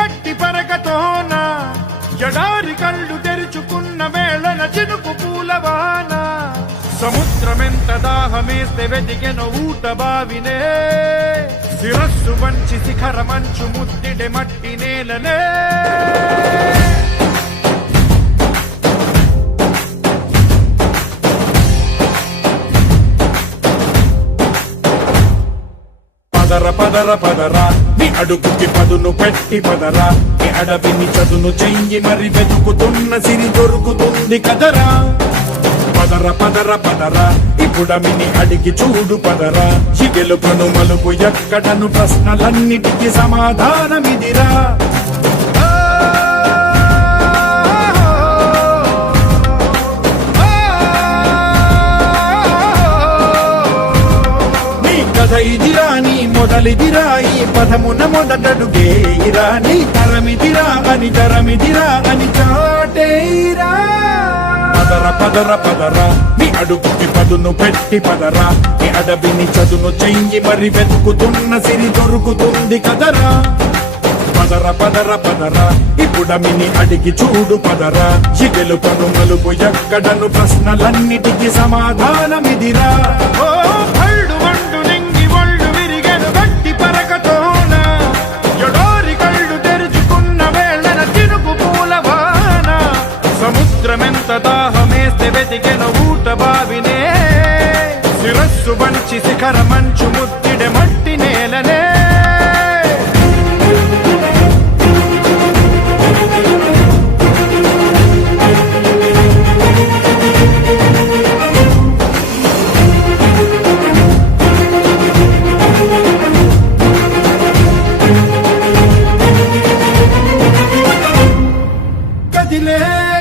గట్టి పరకతోన ఎడారి కళ్ళు తెరుచుకున్న వేళన చినుకు పూలవాన సముద్రమెంత దాహమేస్తే వెతికెన ఊట బావినే శిరస్సు వంచి శిఖర మంచు ముద్దిడే మట్టి నేలనే పదర పదర పదరా నీ అడుగుకి పదును పెట్టి పదరా నీ అడవిని చదును చెయ్యి మరి వెతుకుతున్న సిరి దొరుకుతుంది కదరా పదర పదర పదరా ఇప్పుడమిని అడిగి చూడు పదరా ఈ గెలుపను మలుపు ఎక్కడను ప్రశ్నలన్నిటికీ సమాధానమిదిరా ఇదిరా నీ మొదలిదిరా ఈ పదమున మొదటడుగేయిరా నీ తరమిదిరా అని చాటేరా పదర పదర పదరా నీ అడుగుకి పదును పెట్టి పదరా నీ అడవిని చదును చెయ్యి మరి వెతుకుతున్న సిరి దొరుకుతుంది కదరా పదర పదర పదరా ఇప్పుడమిని అడిగి చూడు పదరా ఈ గెలుపను మలుపు ఎక్కడను ప్రశ్నలన్నిటికీ సమాధానమిదిరా సముద్రమెంత దాహమేస్తే వెతికెన ఊట బావినే శిరస్సు వంచి శిఖర మంచు ముద్దిడే మట్టి నేలనే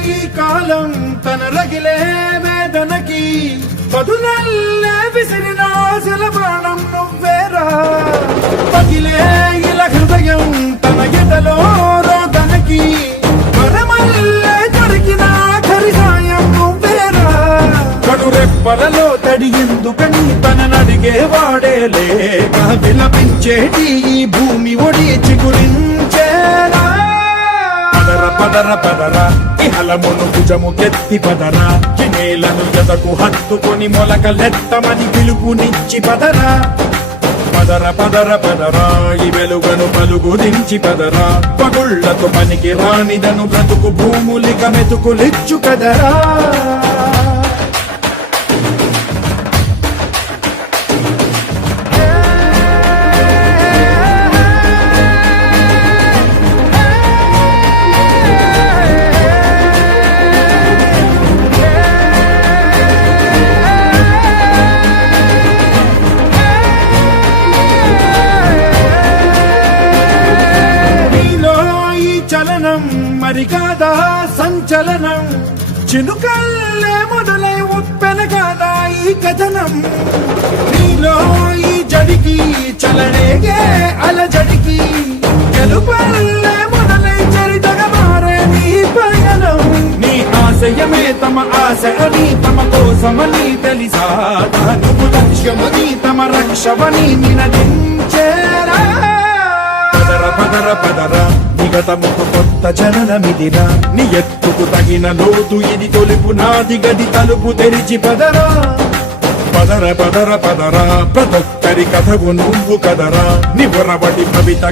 ఈ కాలం తన రగిలే వేదనకి బదులల్లే విసిరినాశల ప్రాణం నువ్వేరా పగిలే ఇలా హృదయం తన ఎదలో రోదనకి వరమల్లే దొరికిన ఖరిసాయం నువ్వేరా కడురెప్పలలో తడి ఎందుకని తననడిగే వాడే లేక విలపించేటి ఈ భూమి ఒడి చిగురించేరా పదర పదరా ఇహలమును భుజము కెత్తి పదరా ఈ నేలను ఎదకు హత్తుకొని మొలకలెత్తమని పిలుపునిచ్చి పదరా పదర పదర పదరా ఈ వెలుగను పలుగు దించి పదరా పగుళ్లతో పనికి రానిదను బ్రతుకు భూములిక మెతుకులిచ్చు కదరా మరి కాదా సంచలనం చినుకల్లే మొదలై ఉప్పెన కాదా ఈ కథనం నీలో ఈ జడికి చలనేగే అలజడికి గెలుపల్లే మొదలై చరితగా మారే నీ పయనం నీ ఆశయమే తమ ఆశ అని తమ కోసమని తెలిసా నువ్వు లక్ష్యమని తమ రక్షమని నినదించేరా పదర పదర పదరా నిగతముకు కొత్త జననమిదిరా నీ ఎత్తుకు తగిన లోతు ఇది తొలుపు నాది గది తలుపు తెరిచి పదరా పదర పదర పదరా ప్రతొక్కరి కథవు నువ్వు కదరా నివరబడి కవిత